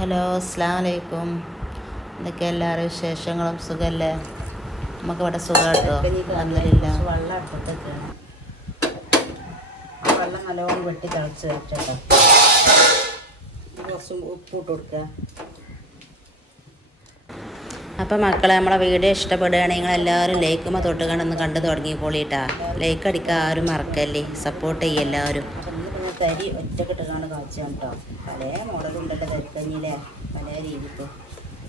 Hello, അസ്സലാമു അലൈക്കും. എന്തൊക്കെ എല്ലാവരും വിശേഷങ്ങളും സുഖമല്ലേ? നമുക്കിവിടെ സുഖം കേട്ടോ. അൽഹംദുലില്ലാ. വെള്ളം അടുപ്പത്തൊക്കെയാണ്. ആ വെള്ളം നല്ലോണം വെട്ടി തിളച്ച് വെച്ചോ. കുറച്ച് ഉപ്പ് ഇട്ട് കൊടുക്കുക. അപ്പം മക്കളെ, നമ്മളെ വീഡിയോ ഇഷ്ടപ്പെടുകയാണെങ്കിൽ നിങ്ങളെല്ലാവരും ലൈക്കുമ്പോൾ തൊട്ട് കണ്ടൊന്ന് കണ്ടു തുടങ്ങിക്കോളിട്ടാ. ലൈക്ക് അടിക്കാൻ ആരും മറക്കല്ലേ, സപ്പോർട്ട് ചെയ്യും എല്ലാവരും. അപ്പം ഇന്ന് പിന്നെ തരി ഒറ്റക്കെട്ടിട്ടാണ് കാച്ചാൻ കേട്ടോ. പല മോഡലുണ്ടല്ലോ തരിക്കഞ്ഞിലെ, പല രീതിക്ക്.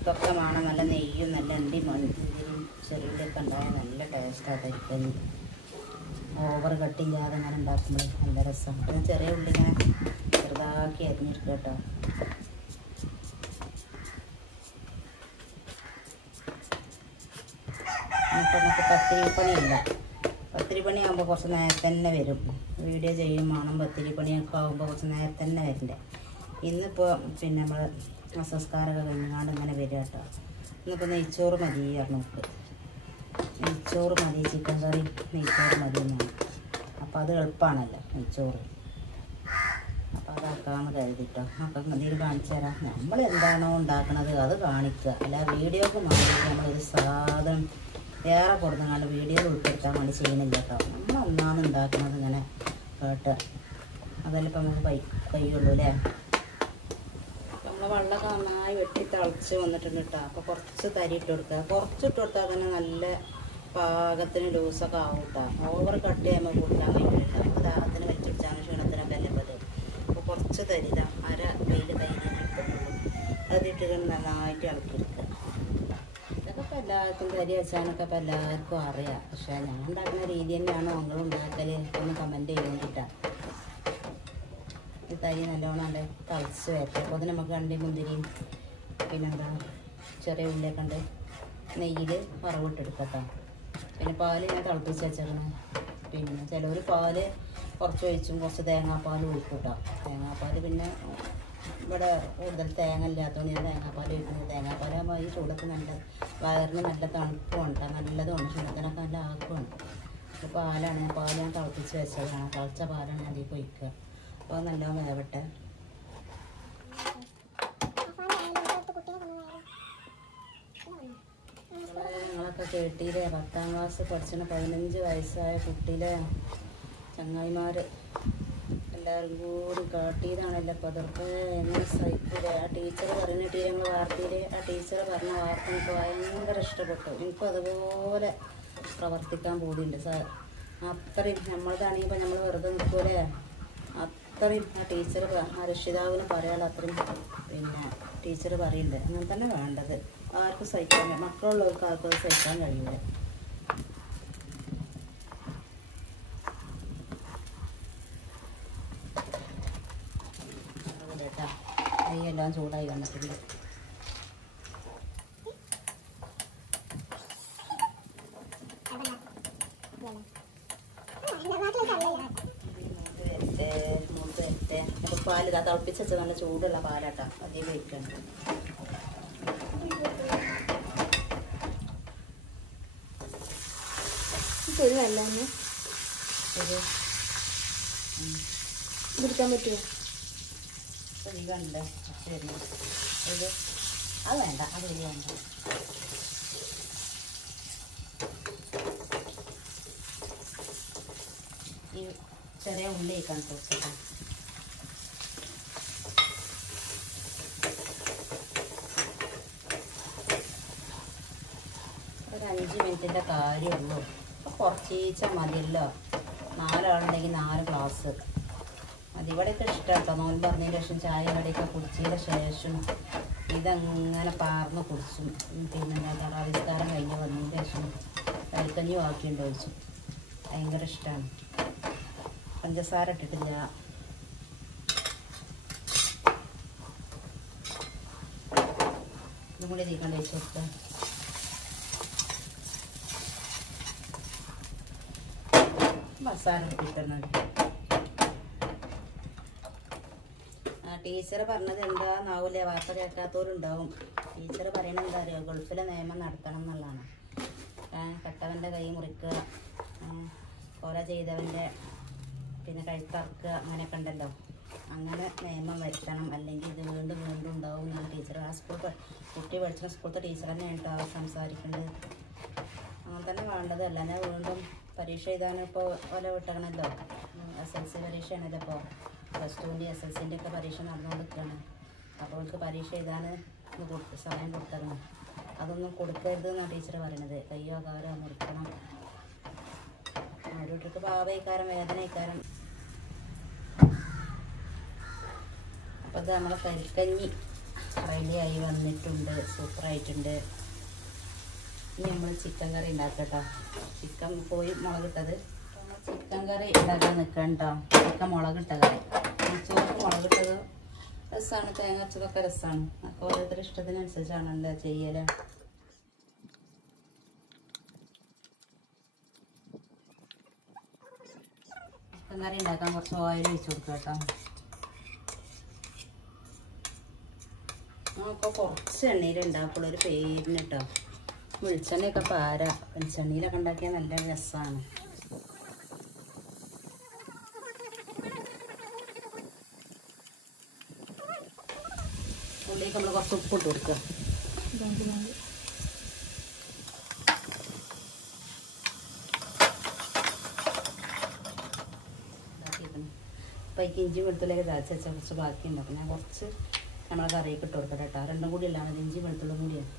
ഇതൊക്കെ വേണം. നല്ല നെയ്യും നല്ല എണ്ണയും മഞ്ഞളും ചെറുള്ളിയൊക്കെ ഉണ്ടായാൽ നല്ല ടേസ്റ്റാണ് തരിക്കഞ്ഞി. ഓവർ കട്ടില്ലാതെ അങ്ങനെ ഉണ്ടാക്കുമ്പോൾ നല്ല രസം. പിന്നെ ചെറിയ ഉള്ളി ഇങ്ങനെ ചെറുതാക്കി അരിഞ്ഞെടുക്കുക കേട്ടോ. ഇപ്പം നമുക്ക് പത്തിരിപ്പണിയില്ല. പത്തിരിപ്പണിയാകുമ്പോൾ കുറച്ച് നേരത്തെ തന്നെ വരും. വീഡിയോ ചെയ്യും വേണം. പത്തിരിപ്പണിയൊക്കെ ആകുമ്പോൾ കുറച്ച് നേരത്തെ തന്നെ വരണ്ടേ. ഇന്നിപ്പോൾ പിന്നെ നമ്മൾ സംസ്കാരമൊക്കെ കഴിഞ്ഞാണ്ട് ഇങ്ങനെ വരിക കേട്ടോ. ഇന്നിപ്പോൾ നെയ്ച്ചോറ് മതി നമുക്ക്. നെയ്ച്ചോറ് മതി, ചിക്കൻ കറി നെയ്ച്ചോറ് മതി എന്നാണ്. അപ്പോൾ അത് എളുപ്പമാണല്ലോ നെയ്ച്ചോറ്. അപ്പോൾ അതാക്കാമെന്ന് കരുതിട്ടോ. അപ്പം ഇതിൽ കാണിച്ചു തരാം. നമ്മൾ എന്താണോ ഉണ്ടാക്കണത് അത് കാണിക്കുക. അല്ല വീഡിയോക്ക് മാറി നമ്മളൊരു സാധനം വേറെ കൊടുത്തങ്ങാണ്ട് വീഡിയോയിൽ ഉൾപ്പെടുത്താൻ വേണ്ടി ചെയ്യുന്നില്ല കേട്ടോ. നമ്മൾ ഒന്നാണ് ഉണ്ടാക്കുന്നത് ഇങ്ങനെ കേട്ട്. അതല്ല ഇപ്പം നമുക്ക് കഴിയുള്ളൂ അല്ലേ. നമ്മൾ വെള്ളമൊക്കെ നന്നായി വെട്ടി തിളച്ച് വന്നിട്ടുണ്ട് കേട്ടോ. അപ്പോൾ കുറച്ച് തരി ഇട്ട് കൊടുക്കുക. കുറച്ചിട്ട് കൊടുത്താൽ തന്നെ നല്ല പാകത്തിന് ലൂസൊക്കെ ആവും കേട്ടോ. ഓവർ കട്ട് ചെയ്യുമ്പോൾ കൂട്ടാൻ കഴിയില്ല. നമുക്ക് ദാഹത്തിന് വെച്ചിടിച്ചാണ് ക്ഷീണത്തിനൊക്കെ അല്ലേ പത്. അപ്പോൾ കുറച്ച് തരി ഇതാ അര വെയിൽ തരി എടുത്തിട്ടുള്ളൂ. അതിട്ട് നന്നായിട്ട് ഇളക്കിയെടുക്കുക. ഇതൊക്കെ ഇപ്പോൾ എല്ലാവർക്കും തരി വെച്ചാനൊക്കെ ഇപ്പോൾ എല്ലാവർക്കും അറിയാം. പക്ഷേ ഞാൻ ഉണ്ടാക്കുന്ന രീതി തന്നെയാണോ നിങ്ങൾ ഉണ്ടാക്കൽ ഒന്ന് കമൻറ്റ് ചെയ്യേണ്ടിട്ടാണ്. ഈ തരി നല്ലോണം നല്ല തിളച്ച് വരട്ടെ. അപ്പോൾ അത് നമുക്ക് കണ്ടി മുന്തിരിയും പിന്നെന്താ ചെറിയ ഉള്ളിയൊക്കെ ഉണ്ട് നെയ്യിൽ വറവിട്ടെടുക്കട്ടോ. പിന്നെ പാല് ഞാൻ തിളപ്പിച്ച് വെച്ചേക്കണം. പിന്നെ ചിലവർ പാല് കുറച്ച് ഒഴിച്ചും കുറച്ച് തേങ്ങാപ്പാൽ ഒഴിക്കും കേട്ടോ. തേങ്ങാപ്പാൽ പിന്നെ ഇവിടെ കൂടുതൽ തേങ്ങ ഇല്ലാത്തതുകൊണ്ട് ഞാൻ തേങ്ങാപ്പാൽ ഒഴിക്കുന്നത്. തേങ്ങാപ്പാലാകുമ്പോൾ ഈ ചൂടത്ത് നല്ല വയറിന് നല്ല തണുപ്പുണ്ട്, നല്ലതുമാണ്, ക്ഷീണത്തിനൊക്കെ നല്ല ആക്കുമുണ്ട്. പാലാണ്, പാൽ ഞാൻ തിളപ്പിച്ച് വെച്ചതാണ്. തിളച്ച പാലാണ് ഞാൻ അതിലേക്ക് ഒഴിക്കുക. അപ്പോൾ നല്ലോണം വേവട്ടെ. നിങ്ങളൊക്കെ കേട്ടില്ലേ, 10ാം ക്ലാസ് പഠിച്ചിട്ട് 15 വയസ്സായ കുട്ടിയിലെ ചങ്ങായിമാർ എല്ലാവരും കൂടി കാട്ടിയതാണല്ലോ. അപ്പോൾ അതൊക്കെ എങ്ങനെ സഹിക്കില്ല. ആ ടീച്ചർ പറയുന്ന ഞങ്ങൾ വാർത്തയിൽ ആ ടീച്ചർ പറഞ്ഞ വാർത്ത എനിക്ക് ഭയങ്കര ഇഷ്ടപ്പെട്ടു. എനിക്കും അതുപോലെ പ്രവർത്തിക്കാൻ പോയിട്ടുണ്ട് സാർ. അത്രയും നമ്മളതാണെങ്കിൽ ഇപ്പം നമ്മൾ വെറുതെ നിൽക്കൂലേ, അത്രയും ആ ടീച്ചർ ആ രക്ഷിതാവിന് പറയാനുള്ള അത്രയും പിന്നെ ടീച്ചർ പറയുന്നുണ്ട്. അങ്ങനെ തന്നെ വേണ്ടത്. ആർക്കും സഹിക്കാൻ, മക്കളുള്ളവർക്ക് ആർക്കും അത് സഹിക്കാൻ കഴിയില്ല. കേട്ടാ നെയ്യെല്ലാം ചൂടായി വന്നിട്ടുണ്ട്. പാല് ഇതാ തിളപ്പിച്ച് വെച്ചത് നല്ല ചൂടുള്ള പാലാട്ടാ. അധികം കഴിക്കണം. എടുക്കാൻ പറ്റുമോ? കണ്ടേ ശരി. ഇത് അത് വേണ്ട, അത് വേണ്ട. ഈ ചെറിയ ഉള്ളി കണ്ടിട്ട് ഒരു 5 മിനിറ്റിൻ്റെ കാര്യമുള്ളൂ. അപ്പോൾ കുറച്ചീച്ച മതിയല്ലോ. 4 ആളുണ്ടെങ്കിൽ 4 ഗ്ലാസ്. അതിവിടെയൊക്കെ ഇഷ്ടം കേട്ടോ. നോമ്പ് പറഞ്ഞതിന് ശേഷം ചായ കടിയൊക്കെ കുടിച്ചതിന് ശേഷം ഇതങ്ങനെ പാർന്ന് കുടിച്ചും. പിന്നെ തറാവിസ്കാരം കഴിഞ്ഞ് വന്നതിന് ശേഷം കരിക്കഞ്ഞി ബാക്കിയുണ്ട് ഒഴിച്ചു. ഭയങ്കര ഇഷ്ടമാണ്. പഞ്ചസാര ഇട്ടിട്ടില്ല. ഇതും കൂടി തീക്കണ്ട വെച്ച് കൊടുക്കുക. മസാല ഇട്ടിട്ടുണ്ട്. ടീച്ചർ പറഞ്ഞത് എന്താന്നാവില്ല, വാർത്ത കേൾക്കാത്തവരുണ്ടാവും. ടീച്ചർ പറയണത് എന്താ അറിയുമോ, ഗൾഫിലെ നിയമം നടത്തണം എന്നുള്ളതാണ്. കട്ടവൻ്റെ കൈ മുറിക്കുക, കൊല ചെയ്തവൻ്റെ പിന്നെ കഴുത്തറക്കുക, അങ്ങനെയൊക്കെ ഉണ്ടല്ലോ. അങ്ങനെ നിയമം വരുത്തണം, അല്ലെങ്കിൽ ഇത് വീണ്ടും വീണ്ടും ഉണ്ടാവും എന്നാണ് ടീച്ചർ കുട്ടി പഠിച്ച സ്കൂളത്തെ ടീച്ചർ തന്നെയാണ് കേട്ടോ സംസാരിക്കേണ്ടത്. അങ്ങനെ തന്നെ വേണ്ടത്. അല്ലാതെ വീണ്ടും പരീക്ഷ എഴുതാനും ഇപ്പോൾ ഓല വിട്ടണമല്ലോ. SLC പരീക്ഷയാണല്ലോ ഇപ്പോൾ. +2ൻ്റെ SLCൻ്റെ ഒക്കെ പരീക്ഷ നടന്നുകൊണ്ടിരിക്കുകയാണ്. അപ്പോൾ അവർക്ക് പരീക്ഷ എഴുതാൻ സമയം കൊടുത്തരണം. അതൊന്നും കൊടുക്കരുത് എന്നാണ് ടീച്ചർ പറയണത്. കയ്യോ കാലോ മുറിക്കണം. ഓരോരുത്തർക്ക് പാവയിക്കാരം വേദനയിക്കാരം. അപ്പോൾ അത് നമ്മളെ കരിക്കഞ്ഞി റെഡിയായി വന്നിട്ടുണ്ട്. സൂപ്പറായിട്ടുണ്ട്. ഇനി നമ്മൾ ചിക്കൻ കറി ഉണ്ടാക്കട്ടോ. ചിക്കൻ പോയി മുളകിട്ടത് ചിക്കൻ കറി ഉണ്ടാക്കാൻ നിൽക്കണം കേട്ടോ. ചിക്കൻ മുളകിട്ട കറി. ചോറ് മുളകിട്ടത് രസമാണ്. തേങ്ങ അരച്ചതൊക്കെ രസമാണ്. അപ്പോൾ ഓരോരുത്തരുടെ ഇഷ്ടത്തിനനുസരിച്ചാണല്ലോ ചെയ്യൽ. ചിക്കൻ കറി ഉണ്ടാക്കാൻ കുറച്ച് ഓയിൽ ഒഴിച്ച് കൊടുക്കുക കേട്ടോ. അപ്പോൾ കുറച്ച് എണ്ണയിൽ ഉണ്ടാക്കുള്ളൂ ഒരു പേരിന് കേട്ടോ. വെളിച്ചെണ്ണയൊക്കെ പാര. വെളിച്ചെണ്ണയിലൊക്കെ ഉണ്ടാക്കിയാൽ നല്ല രസമാണ്. ഉള്ളിലേക്ക് നമ്മൾ കുറച്ച് ഉപ്പിട്ട് കൊടുക്കുക. അപ്പോൾ ഈ ഇഞ്ചി വെളുത്തുള്ളിയൊക്കെ ചതച്ച് വെച്ചാൽ കുറച്ച് ബാക്കിയുണ്ട്. അപ്പോൾ ഞാൻ കുറച്ച് നമ്മളെ കറിയൊക്കെ ഇട്ട് കൊടുക്കട്ടെ കേട്ടോ. രണ്ടും കൂടി ഇല്ലാതെ ഇഞ്ചി വെളുത്തുള്ളും കൂടിയാണ്.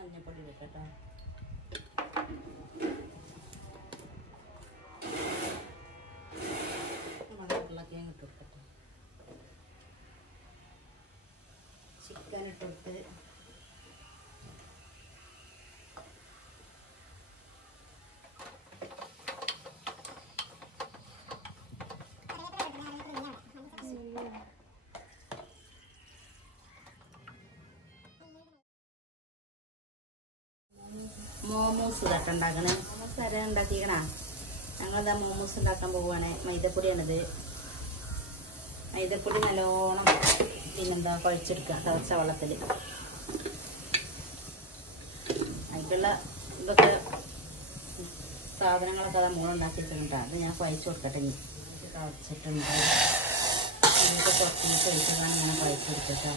മഞ്ഞപ്പൊടി വെക്കട്ടോ. ഉരുളക്കിഴങ്ങ് ഇട്ട് കൊടുക്കട്ടെ. ചിക്കൻ ഇട്ടിട്ട് മോമോസ് ഇതൊക്കെ ഉണ്ടാക്കണേ. മോമോസ് ആരാ ഉണ്ടാക്കിക്കണ? ഞങ്ങളെന്താ മോമോസ് ഉണ്ടാക്കാൻ പോവുകയാണ്. മൈദപ്പൊടിയാണിത്. മൈദപ്പൊടി നല്ലോണം പിന്നെന്താ കുഴച്ചെടുക്കുക തിളച്ച വെള്ളത്തിൽ. അതിലുള്ള ഇതൊക്കെ സാധനങ്ങളൊക്കെ അത് മോളുണ്ടാക്കി വെച്ചിട്ടുണ്ട്. അത് ഞാൻ കുഴച്ച് കൊടുക്കട്ടെ. ഇനി കുഴച്ചിട്ടുണ്ട്. ഇതൊക്കെ കുറച്ചിട്ട് ഒഴിച്ചതാണ് ഇങ്ങനെ കുഴച്ചെടുക്കട്ടോ.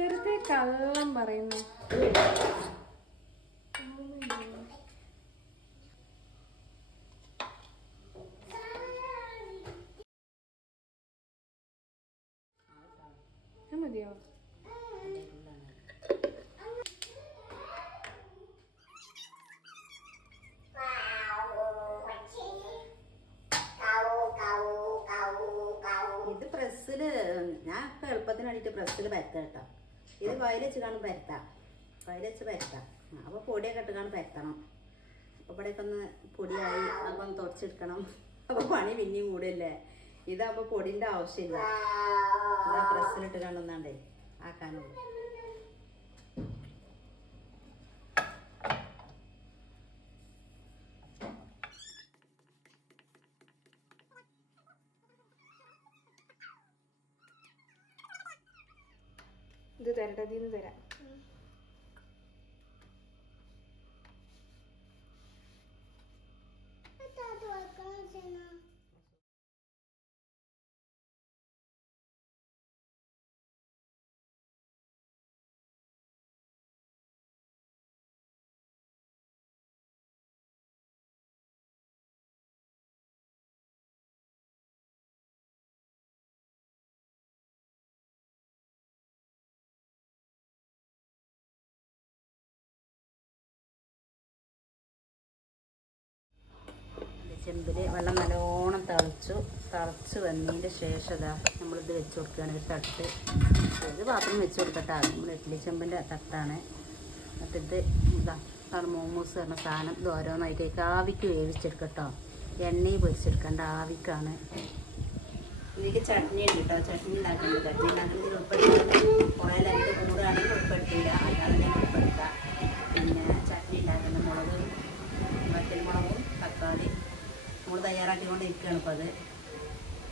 വെറുതെ കള്ളം പറയുന്നു. മതിയോ? ഇത് പ്രസ്സിൽ ഞാൻ ഇപ്പം എളുപ്പത്തിന് വേണ്ടിയിട്ട് പ്രസ്സിൽ പരത്താം കേട്ടോ. ഇത് വയൽ വെച്ച് കാണും പരത്താം. വയൽ വെച്ച് പരത്താം. അപ്പോൾ പൊടിയൊക്കെ ഇട്ട് കാണും പരത്തണം. അപ്പോൾ ഇവിടെയൊക്കെ ഒന്ന് പൊടിയായി അപ്പം ഒന്ന് തുടച്ചെടുക്കണം. അപ്പോൾ പണി പിന്നെയും കൂടില്ലേ. ഇതാകുമ്പോൾ പൊടിൻ്റെ ആവശ്യമില്ല. ഇതാ പ്രസ്സിലിട്ട് കാണുന്നാണ്ടേ ആക്കാനുള്ളൂ. ഇത് തരട്ടെ, ഇതിന്ന് തരാം. ചെമ്പിൽ വെള്ളം നല്ലോണം തിളച്ച് വന്നതിൻ്റെ ശേഷം ഇതാ നമ്മളിത് വെച്ച് കൊടുക്കുകയാണ്. ഒരു തട്ട് ഇത് പാത്രം വെച്ച് കൊടുക്കട്ടെ. നമ്മൾ ഇഡ്ഡലി ചെമ്പിൻ്റെ തട്ടാണ്. എന്നിട്ട് ഇത് ഇതാ മോമോസ് പറഞ്ഞ സാധനം ഇത് ഓരോന്നായിട്ടേക്ക് ആവിക്ക് വേവിച്ചെടുക്കട്ടോ. എണ്ണയിൽ പൊരിച്ചെടുക്കേണ്ട ആവിക്കാണ്. ഇതിലേക്ക് ചട്നി ഉണ്ട് കേട്ടോ. ചട്നി ഉണ്ടാക്കുന്നത് ഉൾപ്പെടുത്താതെ കുറേ ലെങ്ത് കൂടുകയാണെങ്കിൽ ഉൾപ്പെടുത്തില്ല. അല്ലാതെ ഞാൻ ഉൾപ്പെടുത്താം. പിന്നെ ചട്നി ഉണ്ടാക്കുന്ന വറ്റൽമുളകും തക്കാളി നമ്മൾ തയ്യാറാക്കിക്കൊണ്ടിരിക്കുകയാണ് ഇപ്പോൾ അത്.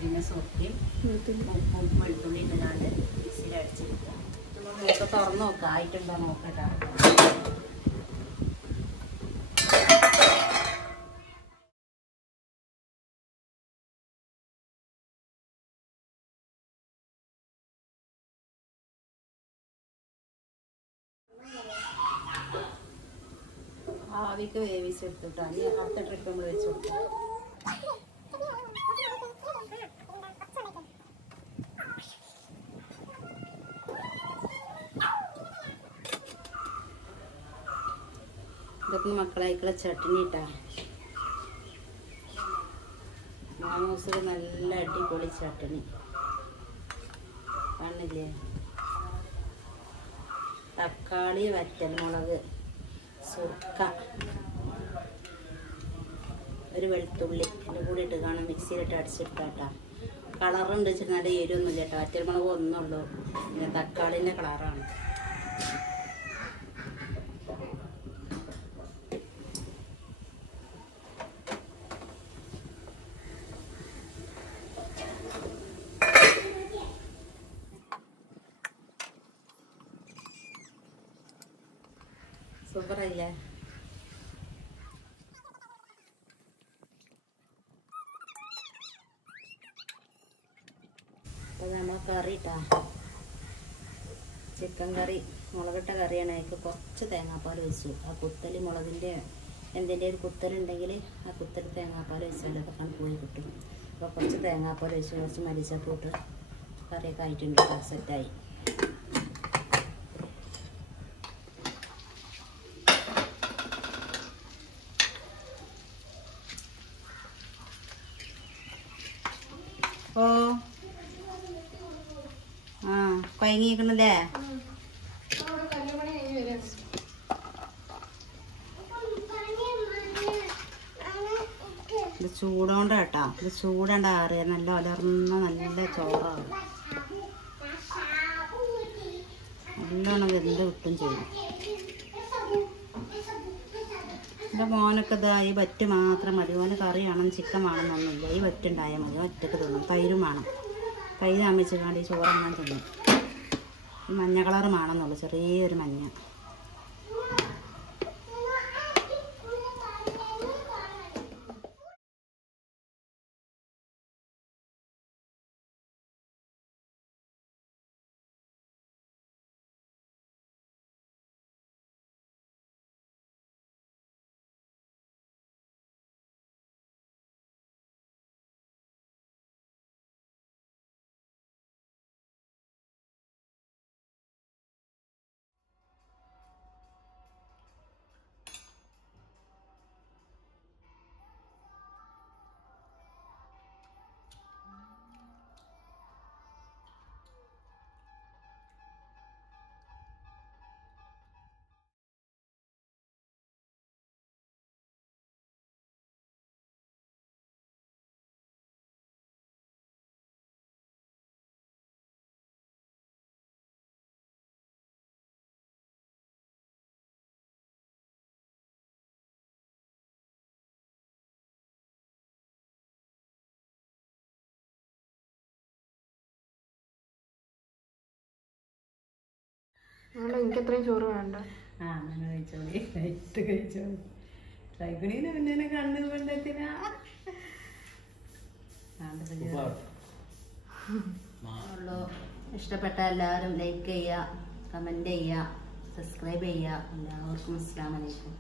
പിന്നെ സുർക്കയും ഉപ്പും വെളുത്തുള്ളി ഇട്ടുകൊണ്ട് മിക്സിയിൽ അടിച്ചെടുക്കുക. നമുക്ക് തുറന്ന് നോക്കാം ആയിട്ടുണ്ടോ നോക്കട്ടോ. ആവിക്ക് വേവിച്ചെടുത്തിട്ടാണ് ഇനി അടുത്ത ട്രിപ്പ് നമ്മൾ വെച്ച് കൊടുക്കാം. ഇതൊക്കെ മക്കളായിക്കുള്ള ചട്നി ഇട്ടാ. മോമോസിൽ നല്ല അടിപൊളി ചട്നി കാണില്ലേ. തക്കാളി, വറ്റൽമുളക്, സുർക്ക, ഒരു വെളുത്തുള്ളി എല്ലാം കൂടി ഇട്ട് കാണാം. മിക്സിയിലിട്ട് അടിച്ചെടുത്താട്ടാ. കളറുണ്ട് വെച്ചിട്ട് നല്ല എരിവൊന്നുമില്ല കേട്ടോ. വറ്റൽമുളക് ഒന്നുള്ളൂ. പിന്നെ തക്കാളിൻ്റെ കളറാണ്. സൂപ്പറായില്ലേ? അപ്പോൾ നമ്മൾ കറി ഇട്ടാ. ചിക്കൻ കറി മുളകിട്ട കറിയാണ്. അതിലേക്ക് കുറച്ച് തേങ്ങാപ്പാൽ വെച്ചു. ആ കുത്തൽ മുളകിൻ്റെ എന്തിൻ്റെ ഒരു കുത്തലുണ്ടെങ്കിൽ ആ കുത്തൽ തേങ്ങാപ്പാൽ വെച്ചാൽ അതൊക്കെ പോയി കിട്ടും. അപ്പോൾ കുറച്ച് തേങ്ങാപ്പാൽ വെച്ച് കുറച്ച് മല്ലിച്ചപ്പ് ഇട്ട് കറിയൊക്കെ ആയിട്ടുണ്ട്. സെറ്റായി. ഓ ആ കൊയങ്ങിക്കണല്ലേ? ഇത് ചൂടോണ്ട കേട്ടോ. ഇത് ചൂടണ്ട ആറിയ നല്ല ഒലർന്ന നല്ല ചോറാണ്. നല്ലോണം വെന്ത് കിട്ടും ചെയ്യും. എൻ്റെ മോനൊക്കെ ഇതാ ഈ വറ്റ് മാത്രം മതി. മോന് കറിയാണെന്ന് ചിക്കൻ വേണമെന്നൊന്നുമില്ല. ഈ വറ്റുണ്ടായാൽ മതി. ഒറ്റക്ക് തിന്നും. തൈരും വേണം. തൈര് അമ്മിച്ചിക്കാണ്ട് ഈ ചോറങ്ങനെ തിന്നും. ഈ മഞ്ഞ കളറ് വേണമെന്നുള്ളൂ. ചെറിയൊരു മഞ്ഞ. എനിക്ക് അത്രയും ചോറ് വേണ്ട. ആ അങ്ങനെ കഴിച്ചോളി. കഴിച്ചോളി. ട്രൈഗണീന് പിന്നെ കണ്ണു കൊണ്ടത്തിനാ ഇഷ്ടപ്പെട്ട എല്ലാവരും ലൈക്ക് ചെയ്യുക, കമൻറ്റ് ചെയ്യുക, സബ്സ്ക്രൈബ് ചെയ്യുക. എല്ലാവർക്കും അസ്സലാമു അലൈക്കും.